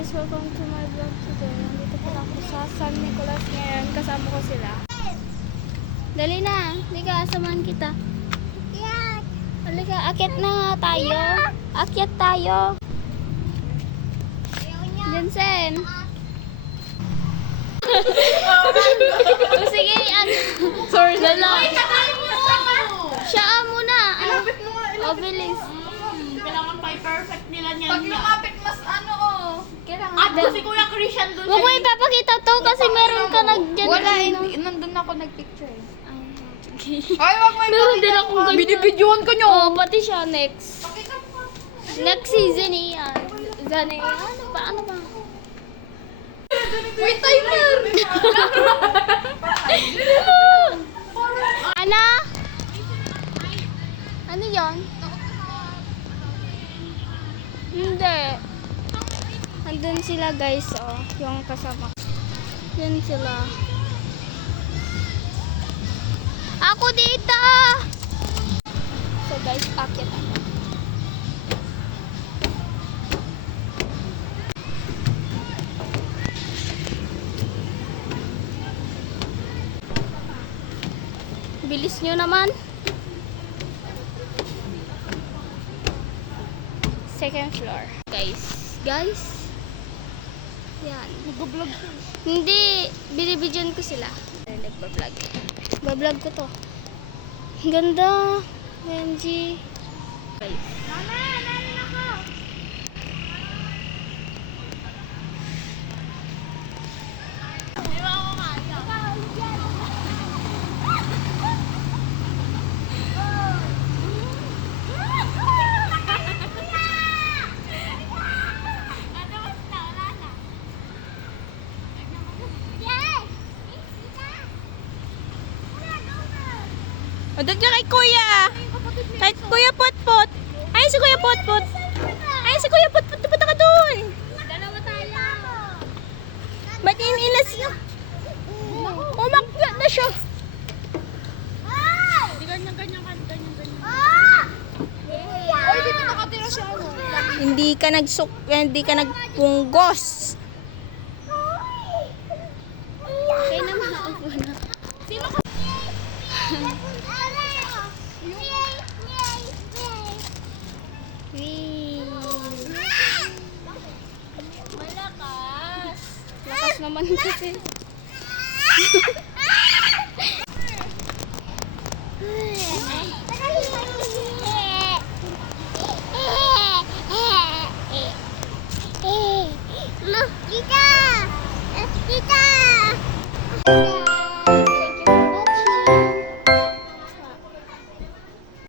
guys, welcome to my vlog today. Nandito pala ako sa San Nicolas ngayon. Kasama ko sila. Dali na. Halika, samahan kita. Halika, akyat na nga tayo. Akyat tayo. Jensen. O sige, ano? Sorry, dala. Siya muna. Ilapit mo nga, O, bilis. Kailangan pa perfect nila niyan. Pag lumapit mas ano kailangan. At si Kuya Christian doon Huwag mo ipapakita to kasi meron ka nagdyan. Wala, kanina. nandun ako nagpicture. Okay. Ay, wag mo Meron din akong ganyan. Binibidyoan ka niyo. Oo, pati siya next. Next season niya. Zane, ano ba? Ano ba? Wait, timer! Ana? Ano yon? Hindi. Andun sila guys, oh. Yung kasama. Yun sila. Ako dito! So guys, akit ako. Bilis nyo naman. Second floor. Guys. Yan. Nag-vlog Hindi, binibidyan ko sila. Nagbablog. Bablog ko to. Ganda. MG. Guys. O, doon ka kay Kuya. Kay Kuya Potpot. Ay, si Kuya Potpot. Ay, si Kuya Potpot. Punta ka doon. Dalawa tayo. Ba't inilas niya? Umakyat na siya. Ay, dito nakatira siya ano. Hindi ka nagpunggos. Kaya naman ako na. Lakas naman kasi. Kita!